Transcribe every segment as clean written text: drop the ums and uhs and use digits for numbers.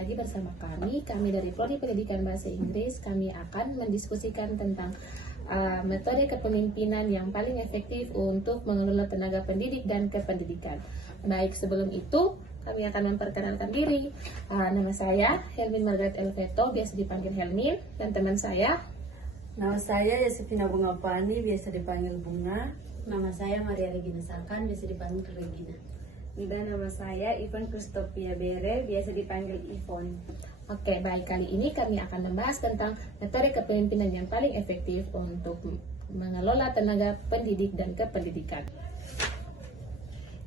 lagi bersama kami dari Prodi Pendidikan Bahasa Inggris. Kami akan mendiskusikan tentang metode kepemimpinan yang paling efektif untuk mengelola tenaga pendidik dan kependidikan. Baik, sebelum itu kami akan memperkenalkan diri. Nama saya Helmin Margaret Elveto, biasa dipanggil Helmin, dan teman saya. Nama saya Yosefina Bunga Pani, biasa dipanggil Bunga. Nama saya Maria Regina Salkan, biasa dipanggil Regina. Dan nama saya Ivon Kristopia Bere, biasa dipanggil Ivon. Oke, baik, kali ini kami akan membahas tentang metode kepemimpinan yang paling efektif untuk mengelola tenaga pendidik dan kependidikan.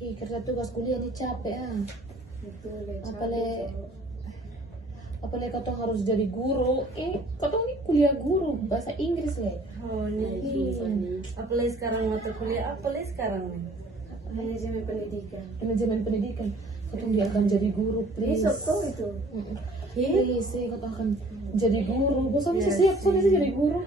Kerja tugas kuliah ini capek apalagi kau harus jadi guru. Kau ini kuliah guru bahasa Inggris le. Oh nih, apalagi sekarang mata kuliah, apalagi sekarang nih. Manajemen pendidikan. Manajemen pendidikan. Kau dia akan jadi guru, please. Besok itu. Please, kau akan jadi guru. Kau bisa siap jadi guru.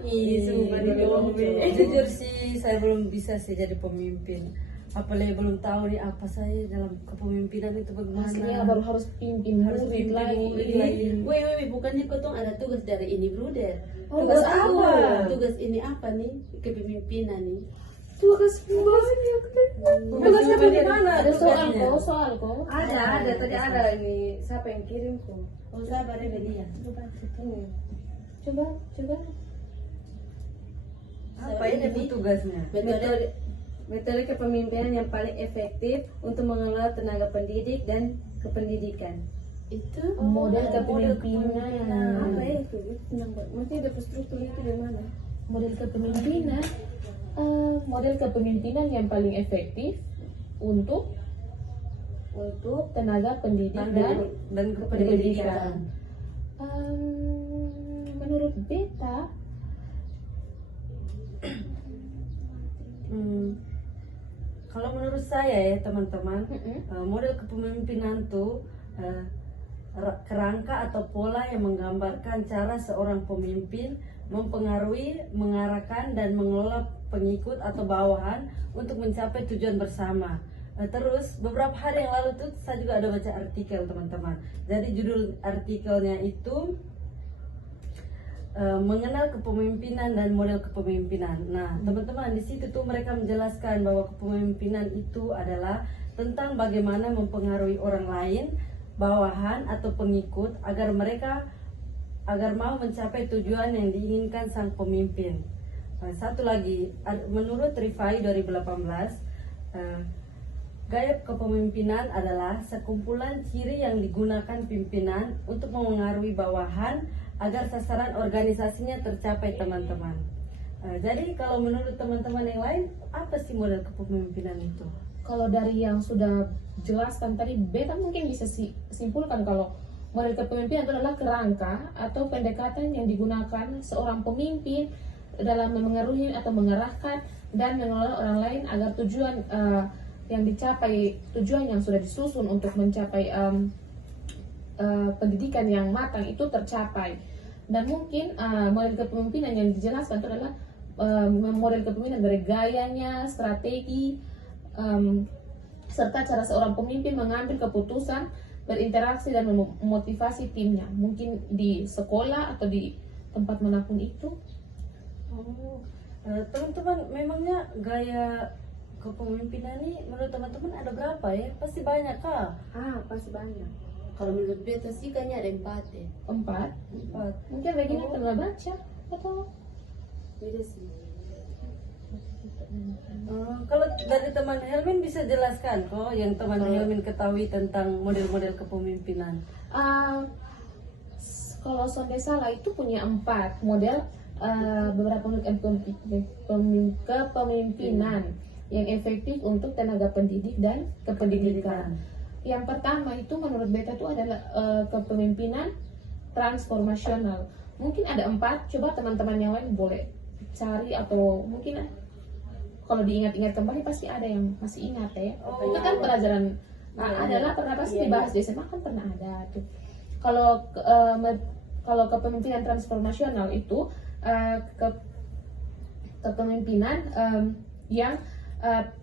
Jujur sih, saya belum bisa sih jadi pemimpin. Apalagi belum tahu nih apa saya dalam kepemimpinan itu bagaimana. Maksudnya baru harus pimpin murid lagi. Woi, bukannya kau tuh ada tugas dari ini, Bruder? Tugas apa? Tugas ini apa nih? Kepemimpinan nih. Tugas banyak. Tugasnya bagaimana? Ada soal kok. Ada, tadi ada ini. Siapa yang kirim kok? Oh, sabar ya dia. Coba. Apa ini tugasnya? Metode kepemimpinan yang paling efektif untuk mengelola tenaga pendidik dan kependidikan. Itu Model kepemimpinan. Apa itu? Mesti ada struktur itu dari mana? Model kepemimpinan. Model kepemimpinan yang paling efektif untuk tenaga pendidik dan kependidikan. Menurut beta, kalau menurut saya ya teman-teman, model kepemimpinan tuh kerangka atau pola yang menggambarkan cara seorang pemimpin mempengaruhi, mengarahkan, dan mengelola pengikut atau bawahan untuk mencapai tujuan bersama. Terus beberapa hari yang lalu tuh saya juga ada baca artikel teman-teman. Jadi judul artikelnya itu mengenal kepemimpinan dan model kepemimpinan. Nah, teman-teman di situ tuh mereka menjelaskan bahwa kepemimpinan itu adalah tentang bagaimana mempengaruhi orang lain, bawahan atau pengikut agar mau mencapai tujuan yang diinginkan sang pemimpin. Satu lagi, menurut Rifai 2018, gaya kepemimpinan adalah sekumpulan ciri yang digunakan pimpinan untuk memengaruhi bawahan agar sasaran organisasinya tercapai, teman-teman. Jadi kalau menurut teman-teman yang lain, apa sih model kepemimpinan itu? kalau dari yang sudah jelaskan tadi, beta mungkin bisa simpulkan kalau model kepemimpinan itu adalah kerangka atau pendekatan yang digunakan seorang pemimpin dalam memengaruhi atau mengarahkan dan mengelola orang lain agar tujuan yang dicapai, tujuan yang sudah disusun untuk mencapai pendidikan yang matang itu tercapai. Dan mungkin model kepemimpinan yang dijelaskan itu adalah model kepemimpinan dari gayanya, strategi, serta cara seorang pemimpin mengambil keputusan, berinteraksi dan memotivasi timnya, mungkin di sekolah atau di tempat manapun itu. Teman-teman, memangnya gaya kepemimpinan ini menurut teman-teman ada berapa ya? Pasti banyak kah? Pasti banyak. kalau menurut beta sih kayaknya ada 4 ya. 4. Mungkin Regina pernah baca atau Beda sih. Kalau dari teman Helmin bisa jelaskan kok yang teman Helmin ketahui tentang model-model kepemimpinan. Kalau Sonde Salah itu punya 4 model beberapa model kepemimpinan yang efektif untuk tenaga pendidik dan kependidikan. Yang pertama itu menurut beta itu adalah kepemimpinan transformasional. Mungkin ada 4, coba teman-teman yang lain boleh cari atau mungkin kalau diingat-ingat kembali pasti ada yang masih ingat ya. Itu kan pelajaran adalah pernah pasti dibahas di SMA kan pernah ada tuh. Kalau kepemimpinan transformasional itu kepemimpinan yang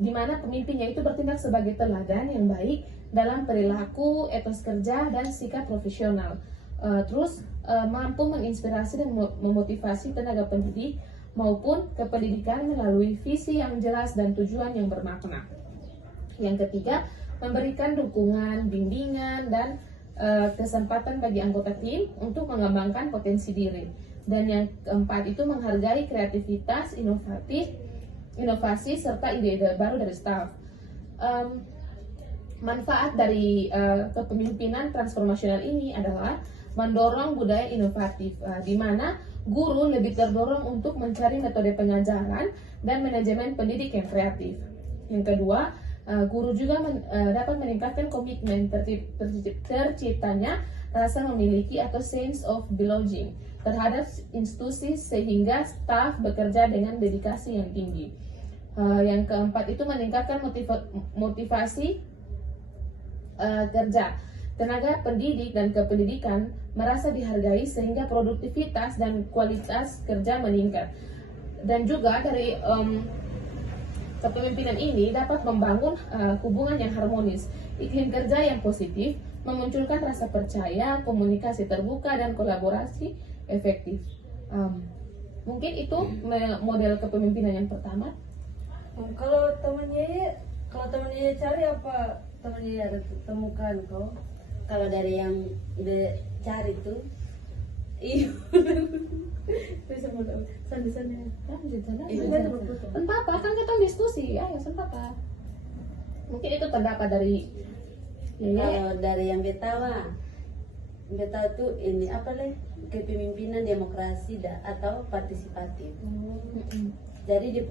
di mana pemimpinnya itu bertindak sebagai teladan yang baik dalam perilaku, etos kerja, dan sikap profesional. Terus mampu menginspirasi dan memotivasi tenaga pendidik maupun kependidikan melalui visi yang jelas dan tujuan yang bermakna. Yang ketiga, memberikan dukungan, bimbingan, dan kesempatan bagi anggota tim untuk mengembangkan potensi diri. Dan yang keempat itu menghargai kreativitas, inovasi, serta ide-ide baru dari staf. Manfaat dari kepemimpinan transformasional ini adalah mendorong budaya inovatif, di mana guru lebih terdorong untuk mencari metode pengajaran dan manajemen pendidik yang kreatif. Yang kedua, guru juga dapat meningkatkan komitmen terciptanya rasa memiliki atau sense of belonging terhadap institusi sehingga staf bekerja dengan dedikasi yang tinggi. Yang keempat itu meningkatkan motivasi kerja. Tenaga pendidik dan kependidikan merasa dihargai sehingga produktivitas dan kualitas kerja meningkat. Dan juga dari kepemimpinan ini dapat membangun hubungan yang harmonis, iklim kerja yang positif, memunculkan rasa percaya, komunikasi terbuka, dan kolaborasi efektif. Mungkin itu model kepemimpinan yang pertama. Kalau teman Yeye cari apa teman Yeye ada temukan kok? Kalau dari yang cari tuh, iya. Bisa mau sana. Kan papa kan kita diskusi, ayo sen papa. Mungkin itu terdapat dari Kalau dari yang beta tuh ini apa leh, kepemimpinan demokrasi atau partisipatif. Jadi dia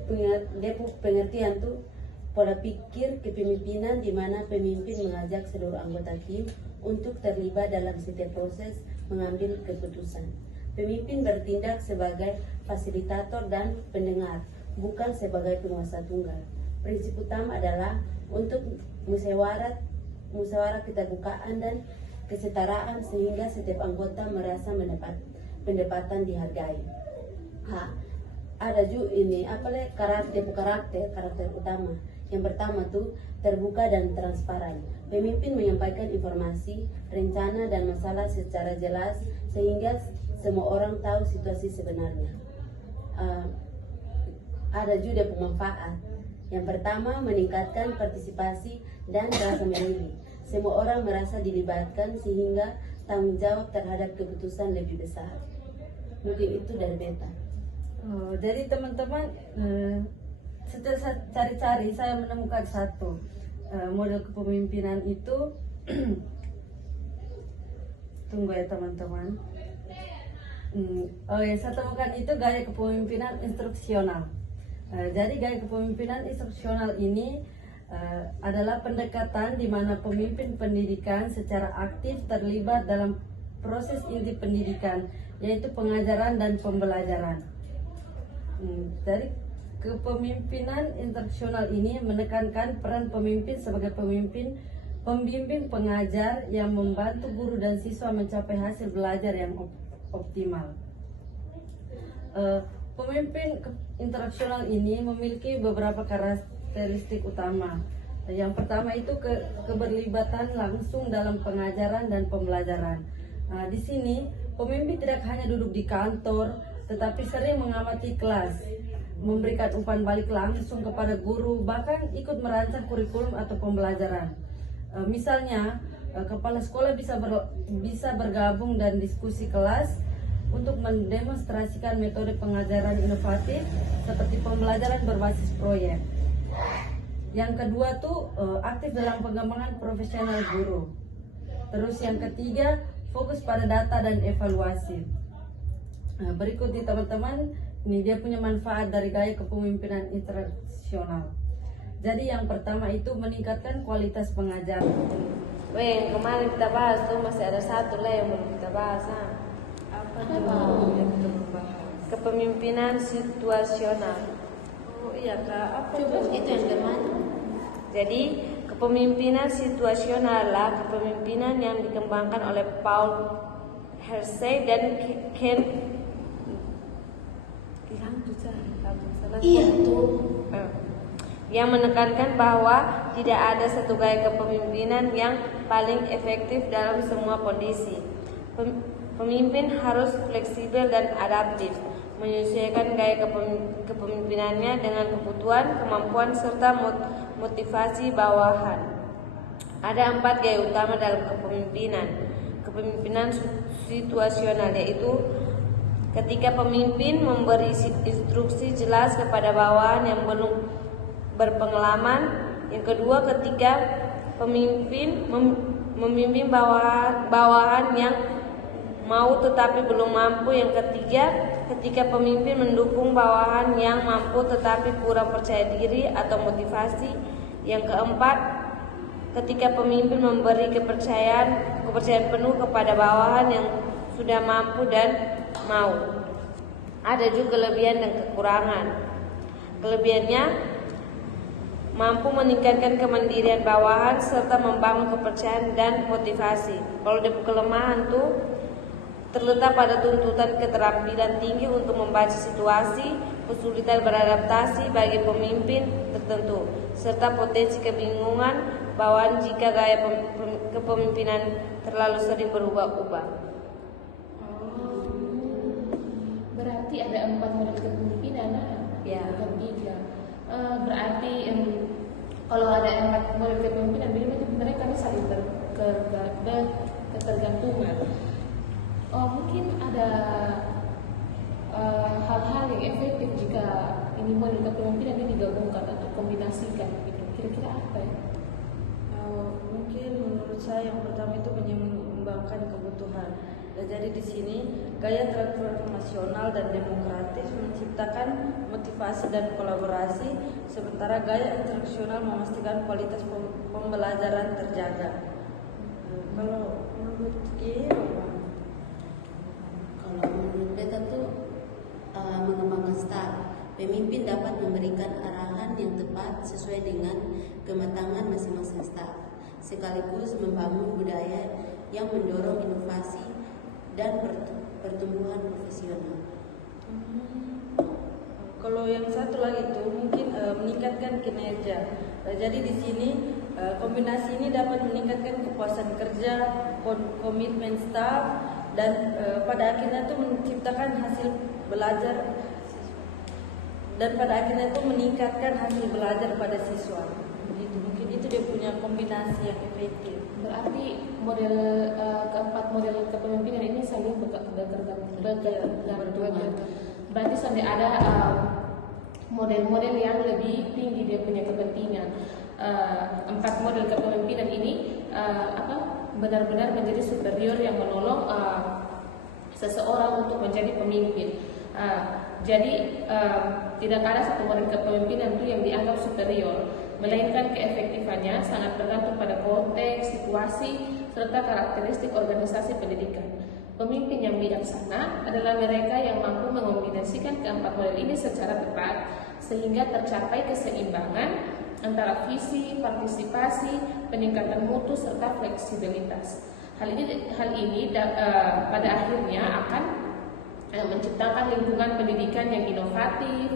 pengertian tuh pola pikir kepemimpinan di mana pemimpin mengajak seluruh anggota tim untuk terlibat dalam setiap proses mengambil keputusan. Pemimpin bertindak sebagai fasilitator dan pendengar, bukan sebagai penguasa tunggal. Prinsip utama adalah untuk musyawarah keterbukaan dan kesetaraan sehingga setiap anggota merasa mendapat pendapatan dihargai. Ada juga ini karakter utama. Yang pertama tuh terbuka dan transparan. Pemimpin menyampaikan informasi, rencana dan masalah secara jelas sehingga semua orang tahu situasi sebenarnya. Ada juga pemanfaat. Yang pertama meningkatkan partisipasi dan rasa memilih. Semua orang merasa dilibatkan sehingga tanggung jawab terhadap keputusan lebih besar. Mungkin itu dari beta. Jadi teman-teman, setelah saya cari-cari saya menemukan satu model kepemimpinan itu. Tunggu ya teman-teman. Yang saya temukan itu gaya kepemimpinan instruksional. Jadi gaya kepemimpinan instruksional ini adalah pendekatan di mana pemimpin pendidikan secara aktif terlibat dalam proses inti pendidikan, yaitu pengajaran dan pembelajaran. Dari kepemimpinan instruksional ini menekankan peran pemimpin sebagai pembimbing pengajar yang membantu guru dan siswa mencapai hasil belajar yang optimal. Pemimpin instruksional ini memiliki beberapa karakteristik utama. Yang pertama itu keberlibatan langsung dalam pengajaran dan pembelajaran. Di sini pemimpin tidak hanya duduk di kantor, tetapi sering mengamati kelas, memberikan umpan balik langsung kepada guru, bahkan ikut merancang kurikulum atau pembelajaran. Misalnya, kepala sekolah bisa bergabung dan diskusi kelas untuk mendemonstrasikan metode pengajaran inovatif seperti pembelajaran berbasis proyek. Yang kedua tuh aktif dalam pengembangan profesional guru. Terus yang ketiga, fokus pada data dan evaluasi. Berikut nih teman-teman, ini dia punya manfaat dari gaya kepemimpinan instruksional. Jadi yang pertama itu meningkatkan kualitas pengajaran. Yang kemarin kita bahas tuh masih ada satu lah yang belum kita bahas. Apa tuh yang kita bahas? Kepemimpinan situasional. Oh iya Kak, apa Coba tuh? itu yang kemana? Jadi kepemimpinan situasional adalah kepemimpinan yang dikembangkan oleh Paul Hersey dan Ken. Iya tuh. yang menekankan bahwa tidak ada satu gaya kepemimpinan yang paling efektif dalam semua kondisi. Pemimpin harus fleksibel dan adaptif, menyesuaikan gaya kepemimpinannya dengan kebutuhan, kemampuan, serta motivasi bawahan. Ada 4 gaya utama dalam kepemimpinan. Kepemimpinan situasional, yaitu ketika pemimpin memberi instruksi jelas kepada bawahan yang belum berpengalaman. Yang kedua, ketika pemimpin memimpin bawahan yang mau tetapi belum mampu. Yang ketiga, ketika pemimpin mendukung bawahan yang mampu tetapi kurang percaya diri atau motivasi. Yang keempat, ketika pemimpin memberi kepercayaan penuh kepada bawahan yang sudah mampu dan mau. Ada juga kelebihan dan kekurangan. Kelebihannya, mampu meningkatkan kemandirian bawahan serta membangun kepercayaan dan motivasi. Kalau di kelemahan tuh terletak pada tuntutan keterampilan tinggi untuk membaca situasi, kesulitan beradaptasi bagi pemimpin tertentu, serta potensi kebingungan bawahan jika gaya kepemimpinan terlalu sering berubah-ubah. Berarti ada 4 model kepemimpinan, Ya. bukan 3. Berarti kalau ada 4 model kepemimpinan, berarti mereka saling ketergantungan. Mungkin ada hal-hal yang efektif jika ini model kepemimpinan ini digabungkan atau kombinasikan. Gitu. Kira-kira apa ya? Mungkin menurut saya yang pertama itu menyeimbangkan kebutuhan. Dan jadi di sini gaya transformasional dan demokratis menciptakan motivasi dan kolaborasi, sementara gaya instruksional memastikan kualitas pembelajaran terjaga. Kalau menurut Kalau menurut beta tuh mengembangkan staff, pemimpin dapat memberikan arahan yang tepat sesuai dengan kematangan masing-masing staff, sekaligus membangun budaya yang mendorong inovasi dan pertumbuhan profesional. Kalau yang satu lagi itu mungkin meningkatkan kinerja. Jadi di sini kombinasi ini dapat meningkatkan kepuasan kerja, komitmen staf, dan pada akhirnya itu menciptakan hasil belajar, dan pada akhirnya itu meningkatkan hasil belajar pada siswa. Begitu, mungkin itu dia punya kombinasi yang efektif. Berarti keempat model kepemimpinan ini saling bergantung. Berarti sampai ada model-model yang lebih tinggi dia punya kepentingan. 4 model kepemimpinan ini benar-benar menjadi superior yang menolong seseorang untuk menjadi pemimpin. Jadi tidak ada satu model kepemimpinan itu yang dianggap superior, melainkan keefektifannya sangat bergantung pada konteks, situasi, serta karakteristik organisasi pendidikan. Pemimpin yang bijaksana adalah mereka yang mampu mengombinasikan keempat model ini secara tepat sehingga tercapai keseimbangan antara visi, partisipasi, peningkatan mutu, serta fleksibilitas. Hal ini pada akhirnya akan menciptakan lingkungan pendidikan yang inovatif,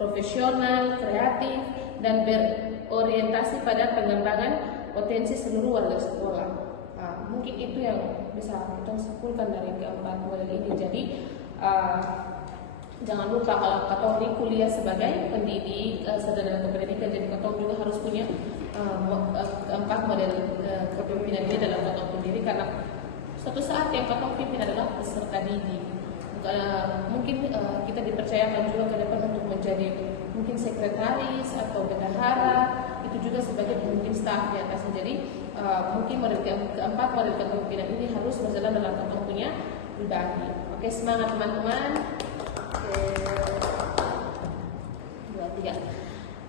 profesional, kreatif, dan berorientasi pada pengembangan potensi seluruh warga sekolah. Mungkin itu yang bisa kita simpulkan dari keempat model ini. Jadi jangan lupa kalau katong ini kuliah sebagai pendidik, sarjana kependidikan, jadi katong juga harus punya keempat model kepemimpinan ini dalam katong sendiri, karena suatu saat yang katong pimpin adalah peserta didik. Mungkin kita dipercayakan juga ke depan untuk menjadi mungkin sekretaris atau bendahara, itu juga sebagai pemimpin staf di atas. Jadi mungkin keempat model kepemimpinan ini harus berjalan dalam katong punya pribadi. Oke, semangat teman-teman.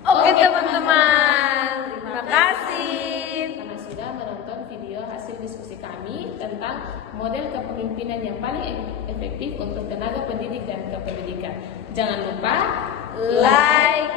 Oke teman-teman, terima kasih karena sudah menonton video hasil diskusi kami tentang model kepemimpinan yang paling efektif untuk tenaga pendidik dan kependidikan. Jangan lupa like,